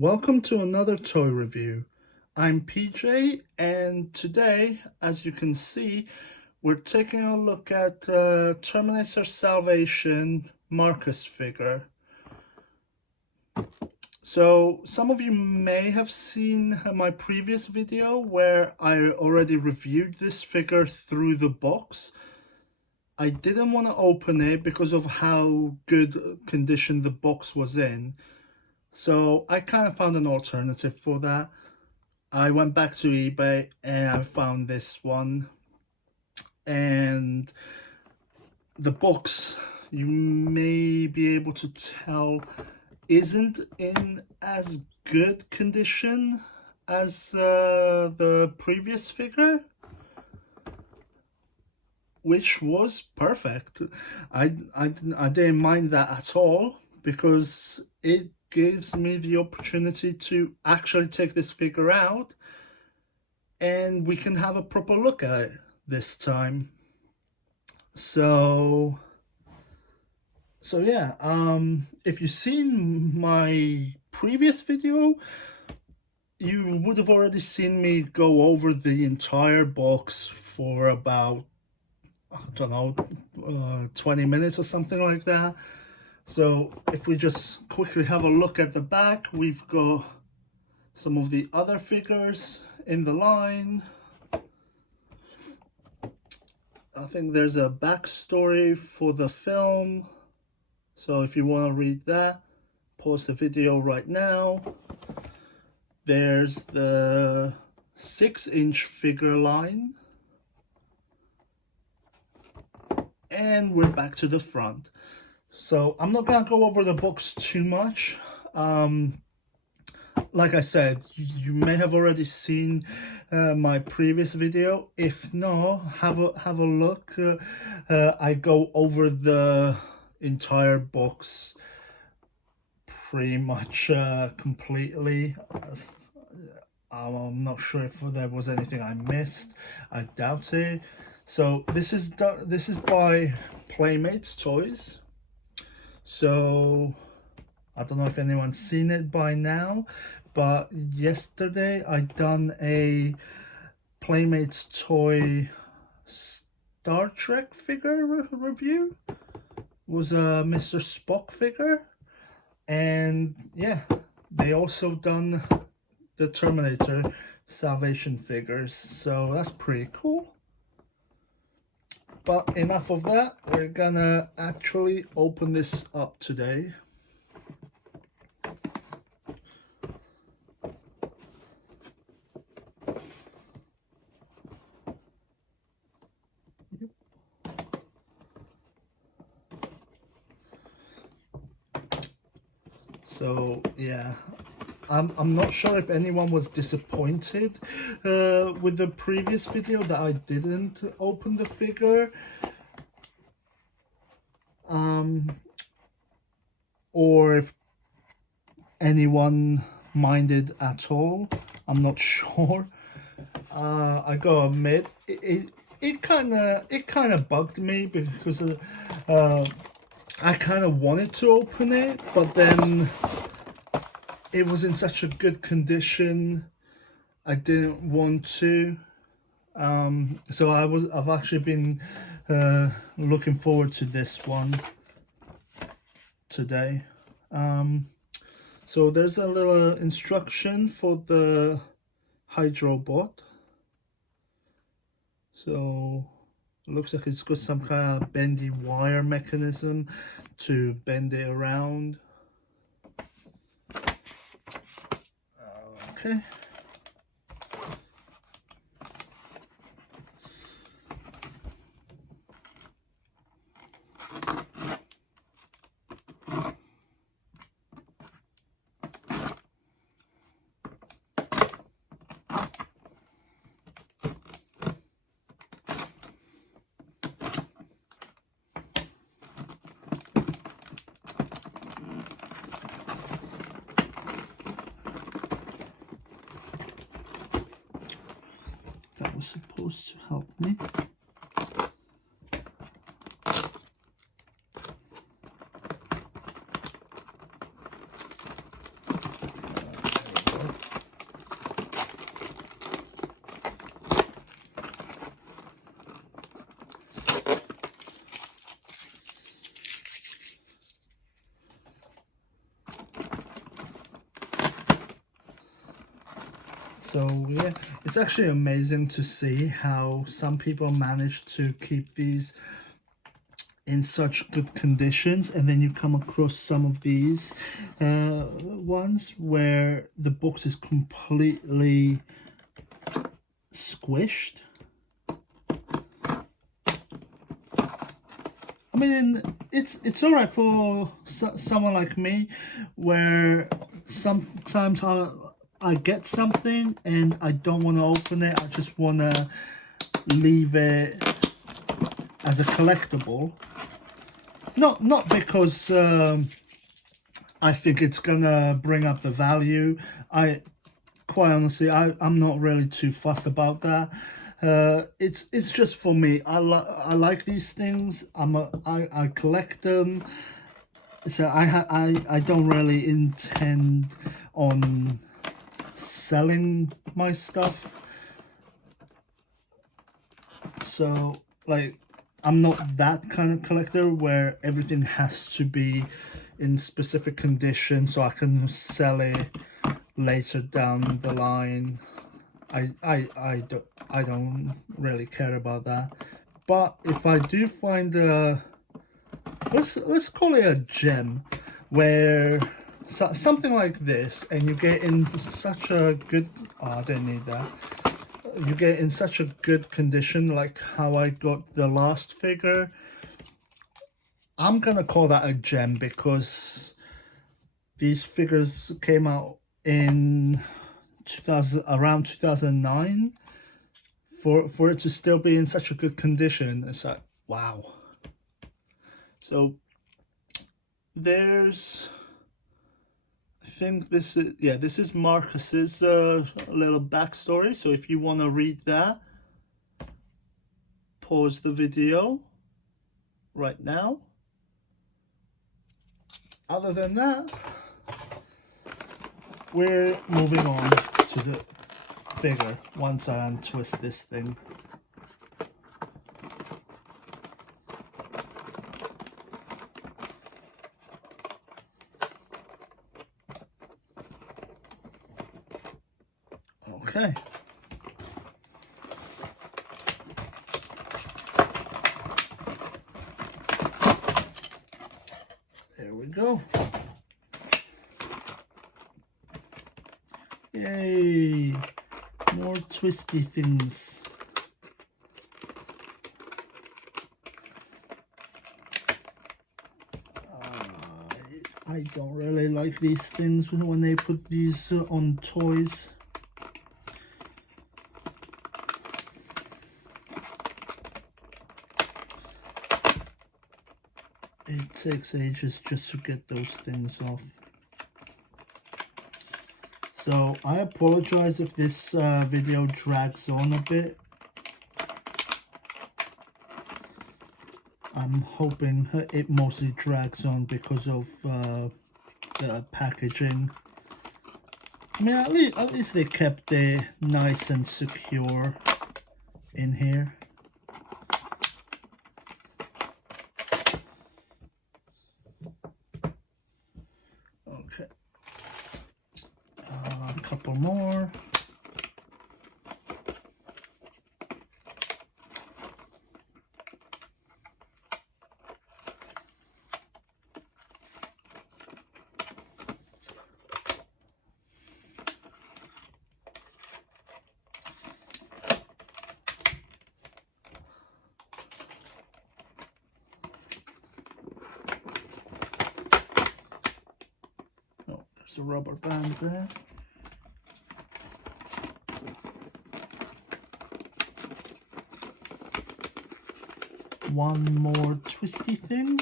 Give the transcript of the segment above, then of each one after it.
Welcome to another toy review. I'm PJ, and today, as you can see, we're taking a look at Terminator Salvation Marcus figure. So some of you may have seen my previous video where I already reviewed this figure through the box. I didn't want to open it because of how good condition the box was in. So I kind of found an alternative for that. I went back to eBay and I found this one, and the box, you may be able to tell, isn't in as good condition as the previous figure, which was perfect. I didn't mind that at all because it gives me the opportunity to actually take this figure out and we can have a proper look at it this time. So yeah, if you've seen my previous video, you would have already seen me go over the entire box for about, I don't know, 20 minutes or something like that. So if we just quickly have a look at the back, we've got some of the other figures in the line. I think there's a backstory for the film. So if you want to read that, pause the video right now. There's the 6-inch figure line. And we're back to the front. So I'm not going to go over the box too much. Like I said, you may have already seen my previous video. If not, have a look. I go over the entire box pretty much completely. I'm not sure if there was anything I missed. I doubt it. So this is by Playmates Toys. So I don't know if anyone's seen it by now, but yesterday I done a Playmates toy Star Trek figure review. It was a Mr. Spock figure, and yeah, they also done the Terminator Salvation figures, so that's pretty cool. But enough of that, we're gonna actually open this up today. So yeah, I'm not sure if anyone was disappointed with the previous video that I didn't open the figure, or if anyone minded at all. I'm not sure. I gotta admit, it kind of bugged me because I kind of wanted to open it, but then it was in such a good condition I didn't want to. So I've actually been looking forward to this one today. So there's a little instruction for the Hydrobot. So it looks like it's got some kind of bendy wire mechanism to bend it around. Okay. That was supposed to help me. So yeah, it's actually amazing to see how some people manage to keep these in such good conditions, and then you come across some of these ones where the box is completely squished. I mean, it's all right for someone like me, where sometimes I get something and I don't want to open it. I just want to leave it as a collectible. Not because I think it's gonna bring up the value. Quite honestly, I'm not really too fussed about that. It's just for me. I like these things. I collect them. So I don't really intend on selling my stuff. So like, I'm not that kind of collector where everything has to be in specific condition so I can sell it later down the line. I don't really care about that. But if I do find a, let's call it a gem, where something like this, and you get in such a good, oh, I didn't need that. You get in such a good condition, like how I got the last figure, I'm gonna call that a gem, because these figures came out in around 2009. For it to still be in such a good condition, it's like, wow. So there's, I think this is, yeah, this is Marcus's little backstory. So if you want to read that, pause the video right now. Other than that, we're moving on to the figure once I untwist this thing. Okay. There we go. Yay! More twisty things. I don't really like these things when they put these on toys. It takes ages just to get those things off. So I apologize if this video drags on a bit. I'm hoping it mostly drags on because of the packaging. I mean, at least they kept it nice and secure in here. Okay, a couple more. Oh, there's a rubber band there. One more twisty thing.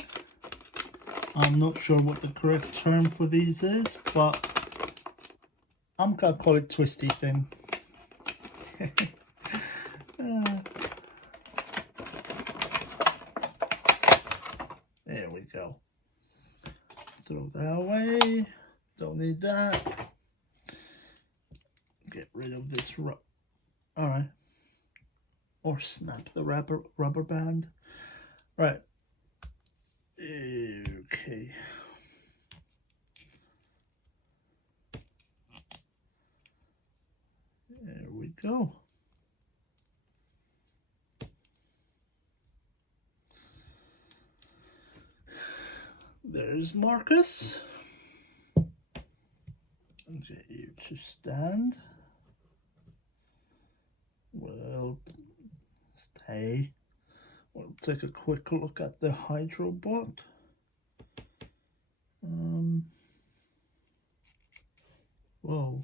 I'm not sure what the correct term for these is, but I'm gonna call it twisty thing. There we go. Throw that away. Don't need that. Get rid of this alright. Or snap the rubber band. Right. Okay. go. There's Marcus. Get you to stand. We'll stay. We'll take a quick look at the Hydrobot. Whoa.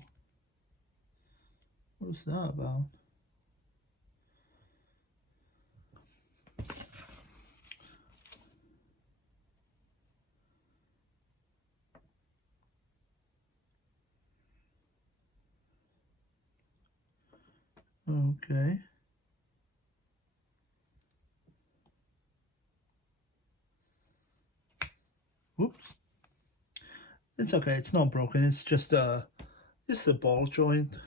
What's that about? Okay. Whoops. It's okay, it's not broken, it's just a ball joint.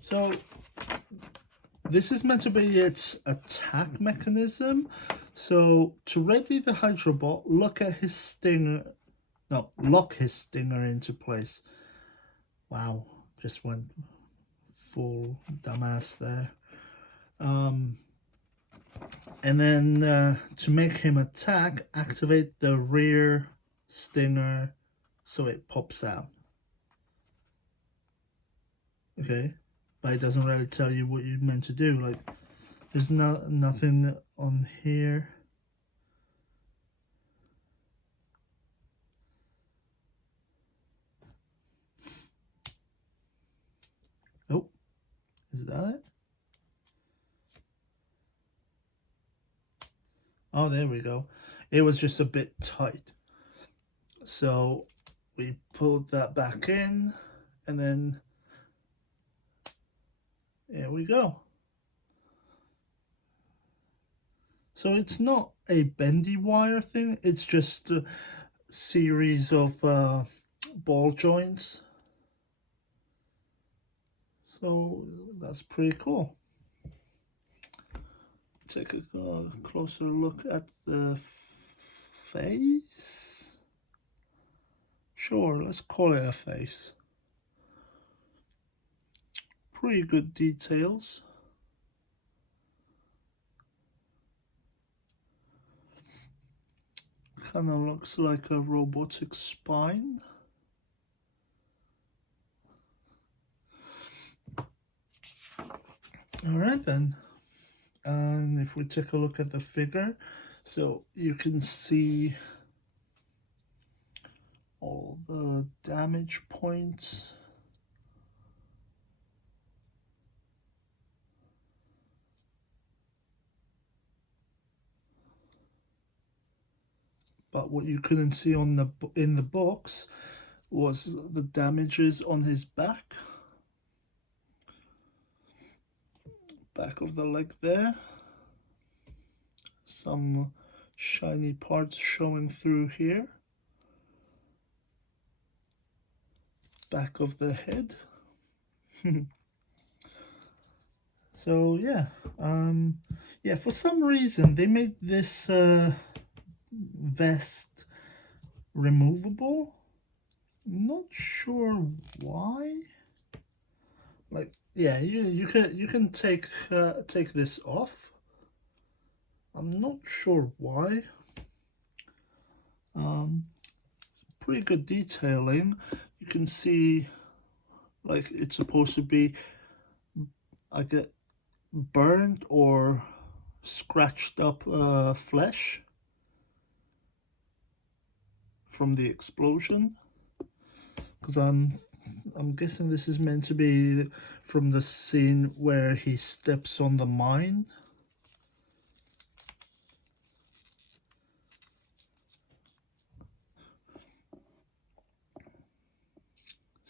So this is meant to be its attack mechanism. So to ready the Hydrobot, look his stinger into place. Wow, just went full dumbass there. And then to make him attack, activate the rear stinger so it pops out. Okay, but it doesn't really tell you what you're meant to do. Like, there's nothing on here. Oh, is that it? Oh, there we go. It was just a bit tight. So we pulled that back in, and then there we go. So it's not a bendy wire thing, it's just a series of ball joints. So that's pretty cool. Take a closer look at the face. Sure, let's call it a face. Pretty good details. Kind of looks like a robotic spine. Alright then. And if we take a look at the figure, so you can see all the damage points. But what you couldn't see in the box was the damages on his back. Back of the leg there. Some shiny parts showing through here. Back of the head. So yeah, yeah, for some reason they made this vest removable. Not sure why. Like, yeah, you can take this off. I'm not sure why. Pretty good detailing. You can see, like, it's supposed to be, I get burnt or scratched up flesh from the explosion, because I'm guessing this is meant to be from the scene where he steps on the mine.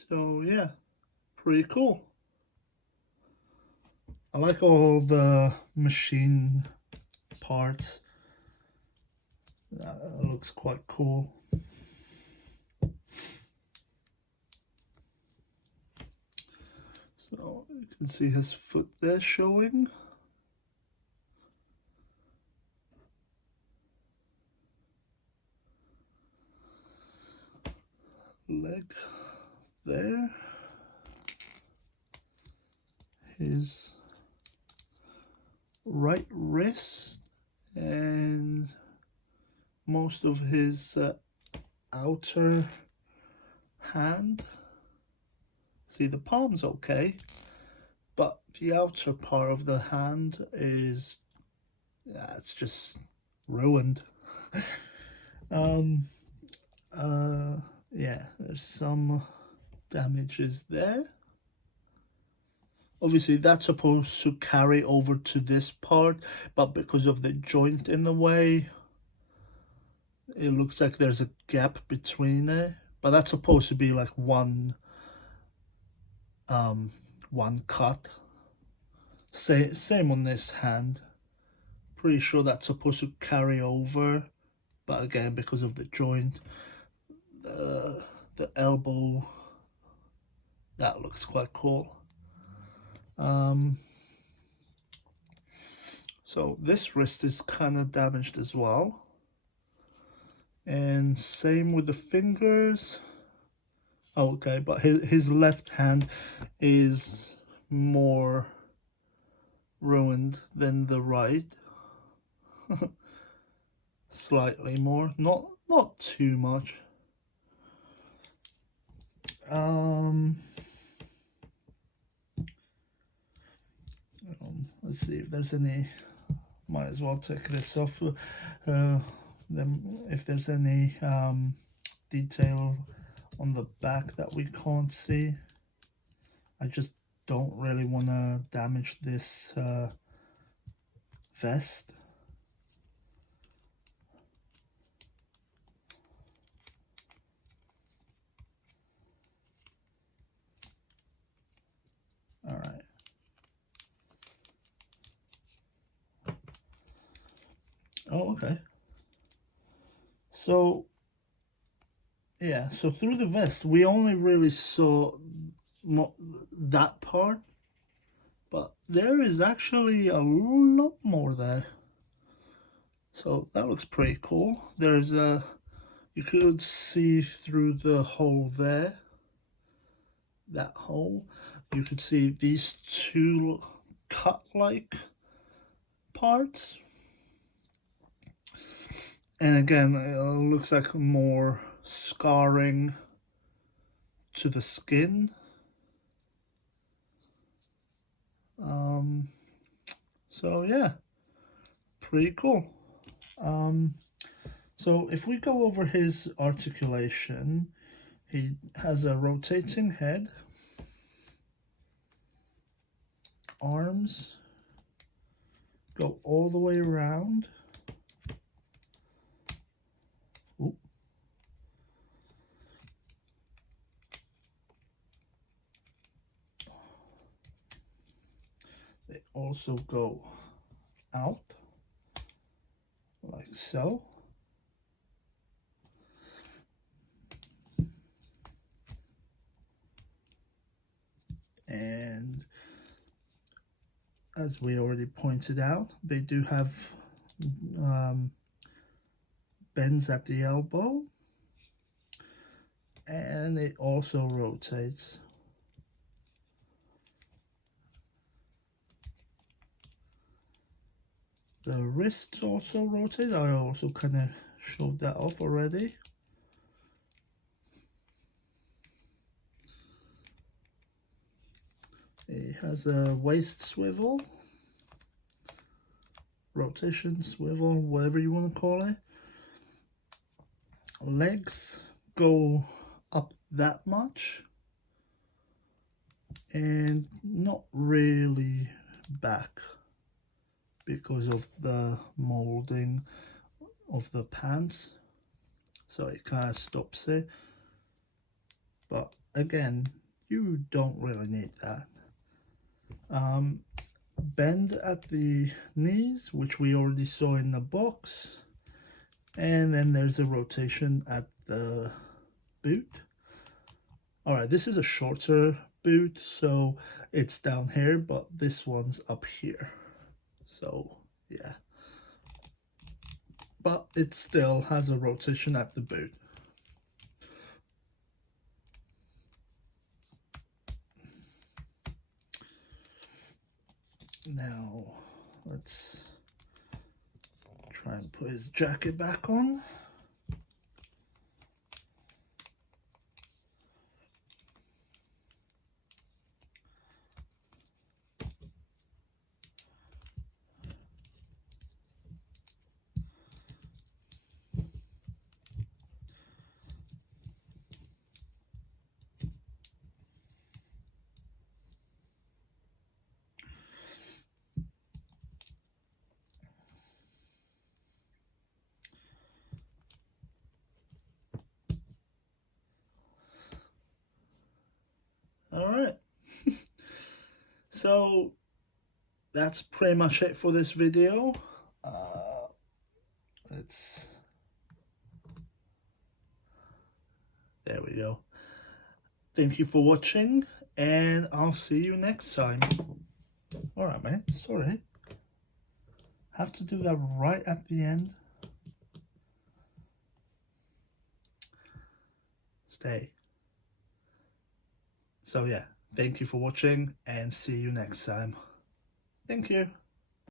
So yeah, pretty cool. I like all the machine parts. That looks quite cool. So you can see his foot there showing. leg there, his right wrist, and most of his outer hand. See, the palm's okay, but the outer part of the hand is, yeah, it's just ruined. Yeah, there's some damages there. Obviously that's supposed to carry over to this part, but because of the joint in the way, it looks like there's a gap between it. But that's supposed to be like one cut. Same on this hand. Pretty sure that's supposed to carry over, but again, because of the joint, the elbow, that looks quite cool. So this wrist is kind of damaged as well, and same with the fingers. Okay, but his left hand is more ruined than the right. Slightly more, not too much. Let's see if there's any. Might as well take this off. Then if there's any detail on the back that we can't see, I just don't really want to damage this vest. All right. Oh, okay. So, yeah, so through the vest, we only really saw that part, but there is actually a lot more there. So that looks pretty cool. There's a, you could see through the hole there, that hole. You could see these two cut-like parts. And again, it looks like more scarring to the skin. So yeah, pretty cool. So if we go over his articulation, he has a rotating head, arms go all the way around. Ooh. They also go out like so. And as we already pointed out, they do have bends at the elbow, and it also rotates. The wrists also rotate. I also kind of showed that off already. It has a waist swivel, rotation, swivel, whatever you want to call it. Legs go up that much and not really back because of the molding of the pants, so it kind of stops it. But again, you don't really need that. Bend at the knees, which we already saw in the box, and then there's a rotation at the boot. All right, this is a shorter boot, so it's down here, but this one's up here. So yeah, but it still has a rotation at the boot. jacket back on. All right. So that's pretty much it for this video. There we go. Thank you for watching, and I'll see you next time. All right, man. Sorry. Have to do that right at the end. Stay. So yeah, thank you for watching, and see you next time. Thank you.